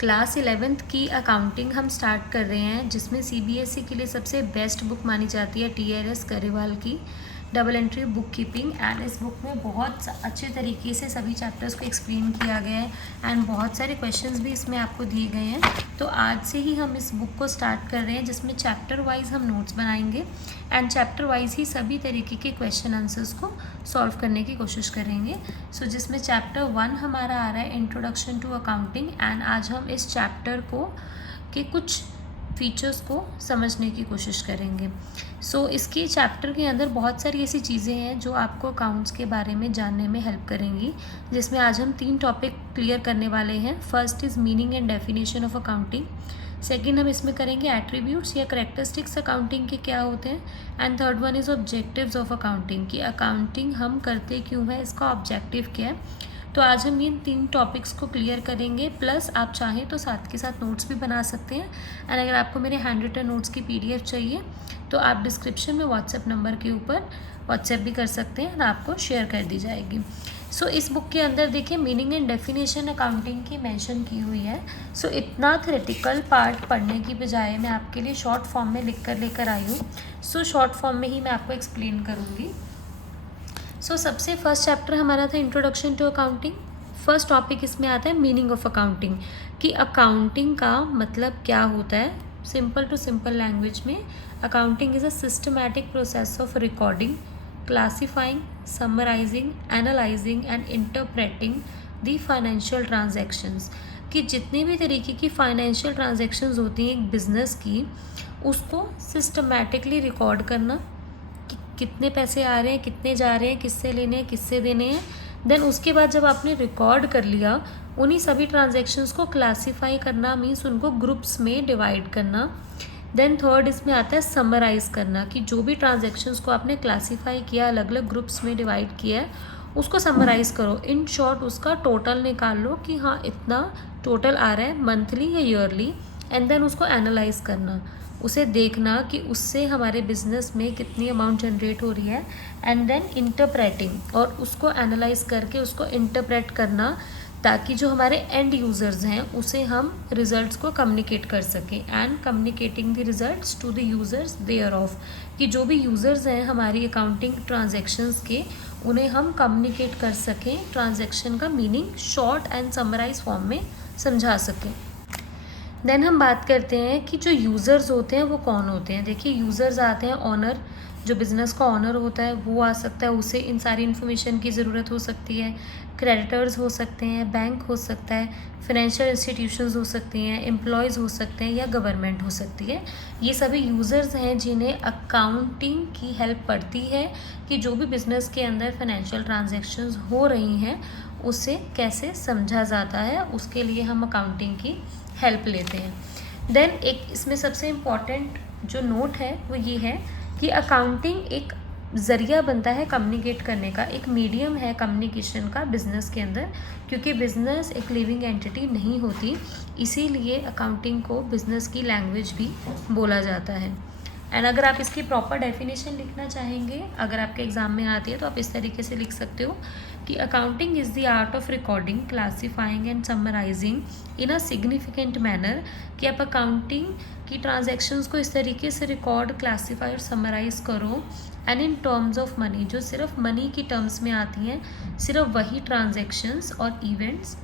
Class 11th की accounting हम start कर रहे हैं, जिसमें सीबीएसई के लिए सबसे बेस्ट बुक मानी जाती है टीआरएस करेवाल की double entry book keeping. And इस बुक में बहुत अच्छे तरीके से सभी चैप्टर्स को एक्सप्लेन किया गया है एंड बहुत सारे क्वेश्चंस भी इसमें आपको दिए गए हैं। तो आज से ही हम इस बुक को स्टार्ट कर रहे हैं, जिसमें चैप्टर वाइज हम नोट्स बनाएंगे एंड चैप्टर वाइज ही सभी तरीके के क्वेश्चन आंसर्स को सॉल्व करने की कोशिश करेंगे। सो जिसमें चैप्टर 1 हमारा आ रहा है इंट्रोडक्शन टू अकाउंटिंग, एंड आज हम इस चैप्टर को के कुछ फीचर्स को समझने की कोशिश करेंगे। सो इसके चैप्टर के अंदर बहुत सारी ऐसी चीज़ें हैं जो आपको अकाउंट्स के बारे में जानने में हेल्प करेंगी, जिसमें आज हम 3 टॉपिक क्लियर करने वाले हैं। First is meaning and definition of accounting. Second हम इसमें करेंगे एट्रीब्यूट्स या करेक्टरिस्टिक्स अकाउंटिंग के क्या होते हैं। And third one is objectives of accounting, कि अकाउंटिंग हम करते क्यों है, इसका ऑब्जेक्टिव क्या है। तो आज हम इन 3 टॉपिक्स को क्लियर करेंगे, प्लस आप चाहें तो साथ के साथ नोट्स भी बना सकते हैं। एंड अगर आपको मेरे हैंड रिटन नोट्स की पीडीएफ चाहिए तो आप डिस्क्रिप्शन में व्हाट्सएप नंबर के ऊपर व्हाट्सएप भी कर सकते हैं और आपको शेयर कर दी जाएगी। सो इस बुक के अंदर देखिए मीनिंग एंड डेफिनेशन अकाउंटिंग की मेंशन की हुई है। सो इतना थ्योरेटिकल पार्ट पढ़ने की बजाय मैं आपके लिए शॉर्ट फॉर्म में लिख कर लेकर आई हूँ। सो शॉर्ट फॉर्म में ही मैं आपको एक्सप्लेन करूँगी। सो सबसे फर्स्ट चैप्टर हमारा था introduction to accounting. First topic इसमें आता है मीनिंग ऑफ अकाउंटिंग, कि अकाउंटिंग का मतलब क्या होता है। सिंपल टू सिंपल लैंग्वेज में accounting is a systematic process of recording, classifying, summarising, analysing and interpreting the financial transactions, कि जितने भी तरीके की फाइनेंशियल ट्रांजैक्शंस होती हैं एक बिज़नेस की, उसको सिस्टमैटिकली रिकॉर्ड करना कि कितने पैसे आ रहे हैं, कितने जा रहे हैं, किससे लेने हैं, किससे देने हैं। देन उसके बाद जब आपने रिकॉर्ड कर लिया, उन्हीं सभी ट्रांजैक्शंस को क्लासीफाई करना, मीन्स उनको ग्रुप्स में डिवाइड करना। देन थर्ड इसमें आता है समराइज़ करना, कि जो भी ट्रांजैक्शंस को आपने क्लासीफाई किया, अलग अलग ग्रुप्स में डिवाइड किया है, उसको समराइज़ करो। इन शॉर्ट उसका टोटल निकाल लो कि हाँ इतना टोटल आ रहा है मंथली या ईयरली, एंड देन उसको एनालाइज करना, उसे देखना कि उससे हमारे बिजनेस में कितनी अमाउंट जनरेट हो रही है, एंड देन इंटरप्रेटिंग, और उसको एनालाइज करके उसको इंटरप्रेट करना, ताकि जो हमारे एंड यूज़र्स हैं उसे हम रिजल्ट्स को कम्युनिकेट कर सकें। And communicating the results to the users thereof, कि जो भी यूज़र्स हैं हमारी अकाउंटिंग ट्रांजैक्शंस के, उन्हें हम कम्युनिकेट कर सकें, ट्रांजैक्शन का meaning short and summarise form में समझा सकें। देन हम बात करते हैं कि जो यूज़र्स होते हैं वो कौन होते हैं। देखिए यूज़र्स आते हैं ऑनर, जो बिज़नेस का ऑनर होता है वो आ सकता है, उसे इन सारी इन्फॉर्मेशन की ज़रूरत हो सकती है। क्रेडिटर्स हो सकते हैं, बैंक हो सकता है, फाइनेंशियल इंस्टीट्यूशंस हो सकती हैं, एम्प्लॉयज़ हो सकते हैं, या गवर्नमेंट हो सकती है। ये सभी यूज़र्स हैं जिन्हें अकाउंटिंग की हेल्प पड़ती है, कि जो भी बिज़नेस के अंदर फाइनेंशियल ट्रांजेक्शन्स हो रही हैं उसे कैसे समझा जाता है, उसके लिए हम अकाउंटिंग की हेल्प लेते हैं। देन एक इसमें सबसे इम्पॉर्टेंट जो नोट है वो ये है कि अकाउंटिंग एक ज़रिया बनता है कम्युनिकेट करने का, एक मीडियम है कम्युनिकेशन का बिज़नेस के अंदर, क्योंकि बिज़नेस एक लिविंग एंटिटी नहीं होती, इसीलिए अकाउंटिंग को बिज़नेस की लैंग्वेज भी बोला जाता है। एंड अगर आप इसकी प्रॉपर डेफिनेशन लिखना चाहेंगे, अगर आपके एग्ज़ाम में आती है, तो आप इस तरीके से लिख सकते हो कि accounting is the art of recording, classifying and summarising in a significant manner, कि आप अकाउंटिंग की ट्रांजैक्शंस को इस तरीके से रिकॉर्ड, क्लासीफाई और समराइज़ करो, and in terms of money, जो सिर्फ मनी की टर्म्स में आती हैं, सिर्फ वही ट्रांजैक्शंस और events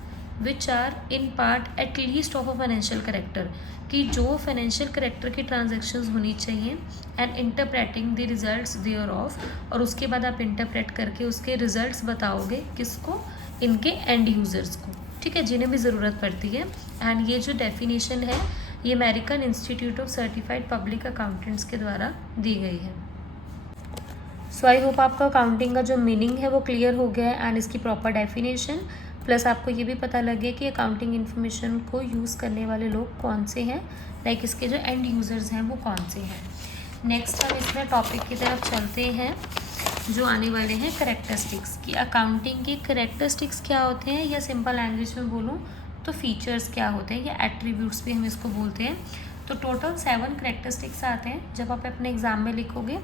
which are in part at least of a financial character, कि जो फाइनेंशियल करेक्टर की ट्रांजैक्शंस होनी चाहिए, and interpreting the results thereof, और उसके बाद आप इंटरप्रेट करके उसके रिजल्ट्स बताओगे किसको, इनके एंड यूज़र्स को, ठीक है, जिन्हें भी ज़रूरत पड़ती है। एंड ये जो डेफिनेशन है ये American institute of certified public accountants के द्वारा दी गई है। सो आई होप आपका अकाउंटिंग का जो मीनिंग है वो क्लियर हो गया है, एंड इसकी प्रॉपर डेफिनेशन, प्लस आपको ये भी पता लगे कि अकाउंटिंग इन्फॉर्मेशन को यूज़ करने वाले लोग कौन से हैं, लाइक इसके जो एंड यूज़र्स हैं वो कौन से हैं। नेक्स्ट हम इसमें टॉपिक की तरफ चलते हैं जो आने वाले हैं करेक्टरिस्टिक्स, की अकाउंटिंग के करेक्टरिस्टिक्स क्या होते हैं, या सिंपल लैंग्वेज में बोलूँ तो फीचर्स क्या होते हैं, या एट्रीब्यूट्स भी हम इसको बोलते हैं। तो टोटल 7 करेक्टरिस्टिक्स आते हैं। जब आप अपने एग्ज़ाम में लिखोगे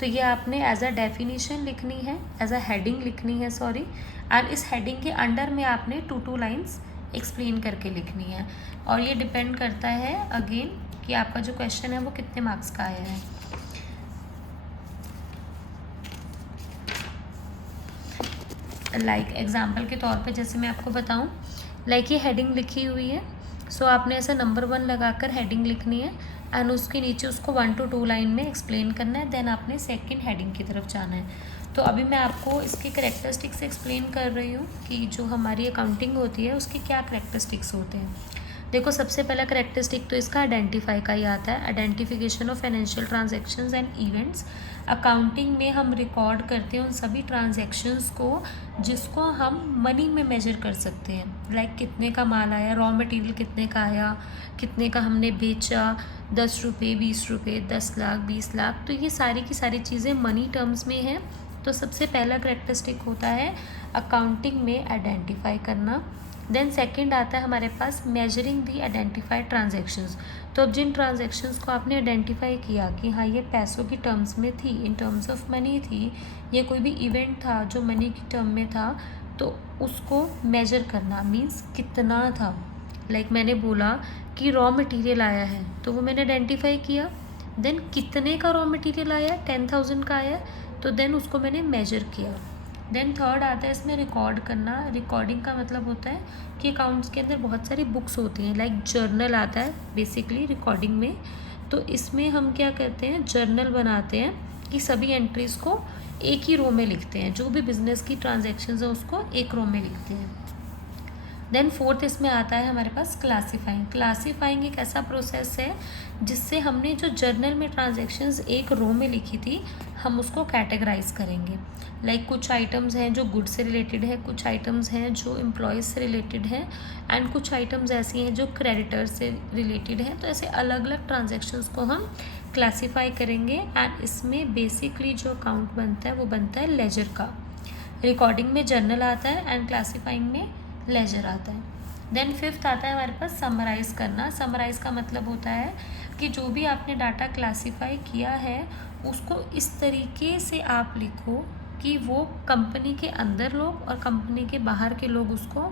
तो ये आपने एज अ डेफिनेशन लिखनी है, एज अ हेडिंग लिखनी है, सॉरी, एंड इस हेडिंग के अंडर में आपने 2 लाइन्स एक्सप्लेन करके लिखनी है। और ये डिपेंड करता है अगेन कि आपका जो क्वेश्चन है वो कितने मार्क्स का आया है। लाइक एग्जाम्पल के तौर पे जैसे मैं आपको बताऊं, लाइक ये हेडिंग लिखी हुई है, सो आपने ऐसा नंबर 1 लगाकर हेडिंग लिखनी है एंड उसके नीचे उसको 1 to 2 लाइन में एक्सप्लेन करना है, देन आपने सेकंड हेडिंग की तरफ जाना है। तो अभी मैं आपको इसके करेक्टरिस्टिक्स एक्सप्लेन कर रही हूँ कि जो हमारी अकाउंटिंग होती है उसके क्या करेक्टरिस्टिक्स होते हैं। देखो, सबसे पहला करेक्टरिस्टिक तो इसका आइडेंटिफाई का ही आता है, identification of financial transactions and events. Accounting में हम रिकॉर्ड करते हैं उन सभी ट्रांजैक्शंस को जिसको हम मनी में मेजर कर सकते हैं। लाइक कितने का माल आया, रॉ मटेरियल कितने का आया, कितने का हमने बेचा, 10 रुपये, 20 रुपये, 10 लाख, 20 लाख, तो ये सारी की सारी चीज़ें मनी टर्म्स में हैं। तो सबसे पहला करेक्टरिस्टिक होता है अकाउंटिंग में आइडेंटिफाई करना। देन सेकंड आता है हमारे पास मेजरिंग दी आइडेंटिफाइड ट्रांजैक्शंस। तो अब जिन ट्रांजैक्शंस को आपने आइडेंटिफाई किया कि हाँ ये पैसों की टर्म्स में थी, इन टर्म्स ऑफ मनी थी, ये कोई भी इवेंट था जो मनी की टर्म में था, तो उसको मेजर करना मीन्स कितना था। लाइक मैंने बोला कि रॉ मटेरियल आया है, तो वो मैंने आइडेंटिफाई किया, देन कितने का रॉ मटेरियल आया, 10,000 का आया, तो देन उसको मैंने मेजर किया। देन थर्ड आता है इसमें रिकॉर्ड करना। रिकॉर्डिंग का मतलब होता है कि अकाउंट्स के अंदर बहुत सारी बुक्स होती हैं, लाइक जर्नल आता है बेसिकली रिकॉर्डिंग में। तो इसमें हम क्या करते हैं, जर्नल बनाते हैं कि सभी एंट्रीज़ को एक ही रो में लिखते हैं, जो भी बिजनेस की ट्रांजैक्शंस है उसको एक रो में लिखते हैं। देन फोर्थ इसमें आता है हमारे पास क्लासीफाइंग। क्लासीफाइंग एक ऐसा प्रोसेस है जिससे हमने जो जर्नल में ट्रांजैक्शंस एक रो में लिखी थी, हम उसको कैटेगराइज करेंगे। लाइक कुछ आइटम्स हैं जो गुड से रिलेटेड है, कुछ आइटम्स हैं जो एम्प्लॉयज़ से रिलेटेड हैं, एंड कुछ आइटम्स ऐसी हैं जो क्रेडिटर्स से रिलेटेड हैं। तो ऐसे अलग अलग ट्रांजैक्शंस को हम क्लासीफाई करेंगे एंड इसमें बेसिकली जो अकाउंट बनता है वो बनता है लेजर का। रिकॉर्डिंग में जर्नल आता है एंड क्लासीफाइंग में लेजर आता है। देन फिफ्थ आता है हमारे पास समराइज़ करना। समराइज़ का मतलब होता है कि जो भी आपने डाटा क्लासीफाई किया है उसको इस तरीके से आप लिखो कि वो कंपनी के अंदर लोग और कंपनी के बाहर के लोग उसको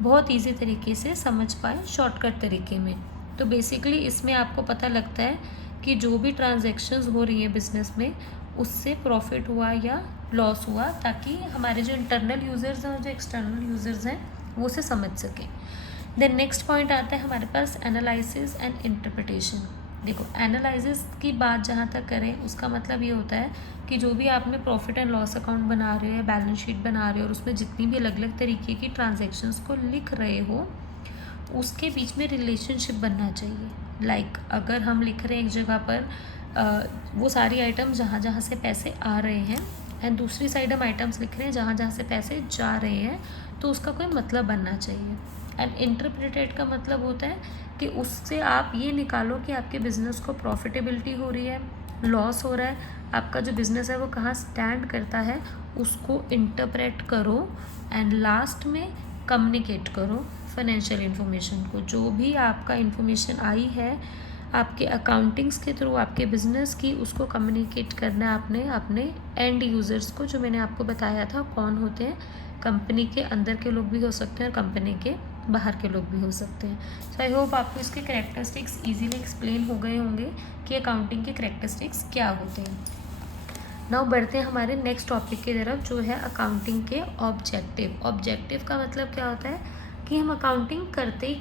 बहुत ईजी तरीके से समझ पाए, शॉर्टकट तरीके में। तो बेसिकली इसमें आपको पता लगता है कि जो भी ट्रांजैक्शंस हो रही है बिजनेस में उससे प्रॉफिट हुआ या लॉस हुआ, ताकि हमारे जो इंटरनल यूज़र्स हैं और जो एक्सटर्नल यूज़र्स हैं वो उसे समझ सकें। देन नेक्स्ट पॉइंट आता है हमारे पास एनालिसिस एंड इंटरप्रिटेशन। देखो, एनालिसिस की बात जहाँ तक करें उसका मतलब ये होता है कि जो भी आपने प्रॉफिट एंड लॉस अकाउंट बना रहे हो या बैलेंस शीट बना रहे हो और उसमें जितनी भी अलग अलग तरीके की ट्रांजैक्शंस को लिख रहे हो उसके बीच में रिलेशनशिप बनना चाहिए। लाइक अगर हम लिख रहे हैं एक जगह पर वो सारी आइटम्स जहाँ जहाँ से पैसे आ रहे हैं एंड दूसरी साइड हम आइटम्स लिख रहे हैं जहाँ जहाँ से पैसे जा रहे हैं, तो उसका कोई मतलब बनना चाहिए। एंड इंटरप्रिटेट का मतलब होता है कि उससे आप ये निकालो कि आपके बिज़नेस को प्रॉफिटेबिलिटी हो रही है, लॉस हो रहा है, आपका जो बिज़नेस है वो कहाँ स्टैंड करता है, उसको इंटरप्रेट करो एंड लास्ट में कम्युनिकेट करो फाइनेंशियल इन्फॉर्मेशन को। जो भी आपका इन्फॉर्मेशन आई है आपके अकाउंटिंग्स के थ्रू आपके बिज़नेस की, उसको कम्युनिकेट करना है आपने अपने एंड यूज़र्स को, जो मैंने आपको बताया था कौन होते हैं। कंपनी के अंदर के लोग भी हो सकते हैं और कंपनी के बाहर के लोग भी हो सकते हैं। सो आई होप आपको इसके करेक्टरिस्टिक्स इजीली एक्सप्लेन हो गए होंगे कि अकाउंटिंग के करेक्टरिस्टिक्स क्या होते हैं। नाउ बढ़ते हैं हमारे नेक्स्ट टॉपिक की तरफ, जो है अकाउंटिंग के ऑब्जेक्टिव। ऑब्जेक्टिव का मतलब क्या होता है कि हम अकाउंटिंग करते ही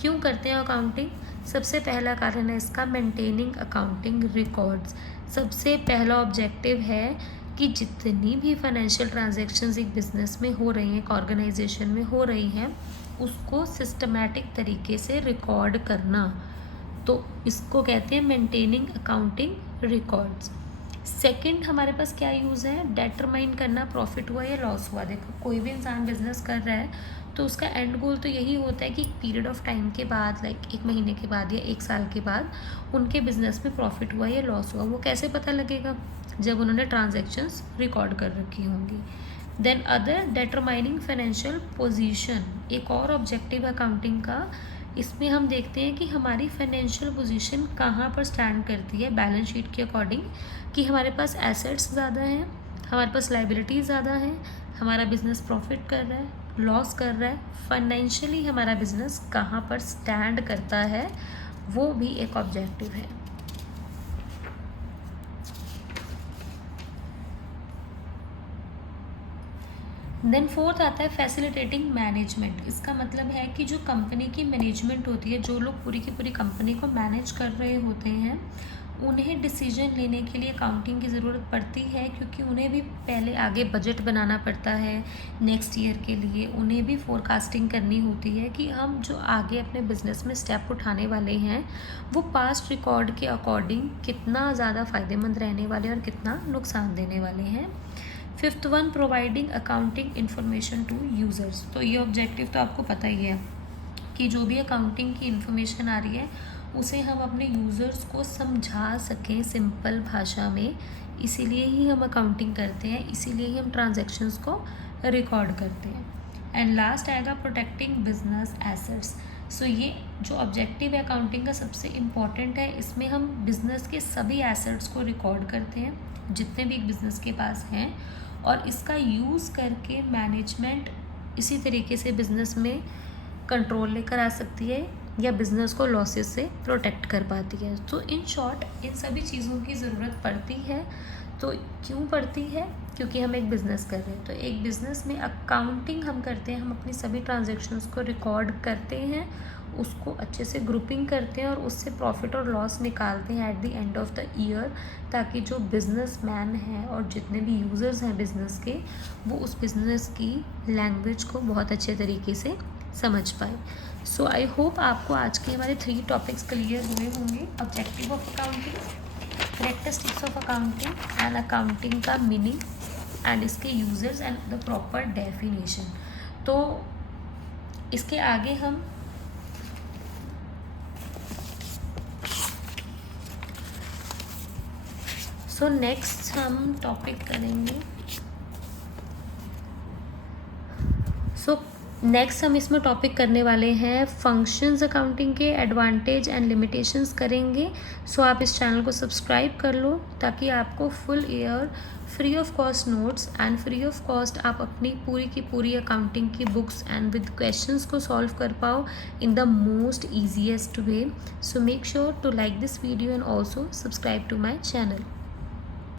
क्यों करते हैं अकाउंटिंग। सबसे पहला कारण है इसका मेंटेनिंग अकाउंटिंग रिकॉर्ड्स। सबसे पहला ऑब्जेक्टिव है कि जितनी भी फाइनेंशियल ट्रांजैक्शंस एक बिज़नेस में हो रही हैं, एक ऑर्गेनाइजेशन में हो रही हैं, उसको सिस्टमैटिक तरीके से रिकॉर्ड करना। तो इसको कहते हैं मेंटेनिंग अकाउंटिंग रिकॉर्ड्स। सेकंड हमारे पास क्या यूज़ है, डिटरमाइन करना प्रॉफिट हुआ या लॉस हुआ। देखो, कोई भी इंसान बिजनेस कर रहा है तो उसका एंड गोल तो यही होता है कि एक पीरियड ऑफ टाइम के बाद, लाइक 1 महीने के बाद या 1 साल के बाद उनके बिजनेस में प्रॉफिट हुआ या लॉस हुआ। वो कैसे पता लगेगा, जब उन्होंने ट्रांजैक्शंस रिकॉर्ड कर रखी होंगी। Then other determining financial position, एक और ऑब्जेक्टिव अकाउंटिंग का। इसमें हम देखते हैं कि हमारी फाइनेंशियल पोजीशन कहाँ पर स्टैंड करती है बैलेंस शीट के अकॉर्डिंग, कि हमारे पास एसेट्स ज़्यादा हैं, हमारे पास लाइबिलिटीज़ ज़्यादा हैं, हमारा बिजनेस प्रॉफिट कर रहा है, लॉस कर रहा है, फाइनेंशियली हमारा बिजनेस कहाँ पर स्टैंड करता है, वो भी एक ऑब्जेक्टिव है। देन फोर्थ आता है फैसिलिटेटिंग मैनेजमेंट। इसका मतलब है कि जो कंपनी की मैनेजमेंट होती है, जो लोग पूरी की पूरी कंपनी को मैनेज कर रहे होते हैं, उन्हें डिसीजन लेने के लिए अकाउंटिंग की ज़रूरत पड़ती है, क्योंकि उन्हें भी पहले आगे बजट बनाना पड़ता है नेक्स्ट ईयर के लिए। उन्हें भी फोरकास्टिंग करनी होती है कि हम जो आगे अपने बिजनेस में स्टेप उठाने वाले हैं वो पास्ट रिकॉर्ड के अकॉर्डिंग कितना ज़्यादा फ़ायदेमंद रहने वाले और कितना नुकसान देने वाले हैं। Fifth one, providing accounting information to users. तो ये ऑब्जेक्टिव तो आपको पता ही है कि जो भी अकाउंटिंग की इन्फॉर्मेशन आ रही है उसे हम अपने यूज़र्स को समझा सकें सिंपल भाषा में। इसीलिए ही हम अकाउंटिंग करते हैं, इसीलिए ही हम ट्रांजैक्शंस को रिकॉर्ड करते हैं। एंड लास्ट आएगा प्रोटेक्टिंग बिजनेस एसेट्स। सो ये जो ऑब्जेक्टिव है अकाउंटिंग का सबसे इम्पॉर्टेंट है। इसमें हम बिजनेस के सभी एसेट्स को रिकॉर्ड करते हैं जितने भी एक बिज़नेस के पास हैं, और इसका यूज़ करके मैनेजमेंट इसी तरीके से बिज़नेस में कंट्रोल लेकर आ सकती है या बिज़नेस को लॉसेस से प्रोटेक्ट कर पाती है। तो इन शॉर्ट इन सभी चीज़ों की ज़रूरत पड़ती है। तो क्यों पड़ती है? क्योंकि हम एक बिज़नेस कर रहे हैं। तो एक बिज़नेस में अकाउंटिंग हम करते हैं, हम अपनी सभी ट्रांजैक्शंस को रिकॉर्ड करते हैं, उसको अच्छे से ग्रुपिंग करते हैं और उससे प्रॉफिट और लॉस निकालते हैं at the end of the year, ताकि जो बिजनेसमैन हैं और जितने भी यूज़र्स हैं बिज़नेस के, वो उस बिज़नेस की लैंग्वेज को बहुत अच्छे तरीके से समझ पाए। सो आई होप आपको आज के हमारे 3 टॉपिक्स क्लियर हुए होंगे। Objective of accounting, characteristics of accounting and accounting का मीनिंग एंड इसके users and the proper definition. तो इसके आगे हम नेक्स्ट हम टॉपिक करेंगे। नेक्स्ट हम इसमें टॉपिक करने वाले हैं फंक्शंस अकाउंटिंग के, एडवांटेज एंड लिमिटेशंस करेंगे। आप इस चैनल को सब्सक्राइब कर लो ताकि आपको full year free of cost notes and free of cost आप अपनी पूरी की पूरी अकाउंटिंग की बुक्स एंड विद क्वेश्चंस को सॉल्व कर पाओ in the most easiest way. So make sure to like this video and also subscribe to my channel.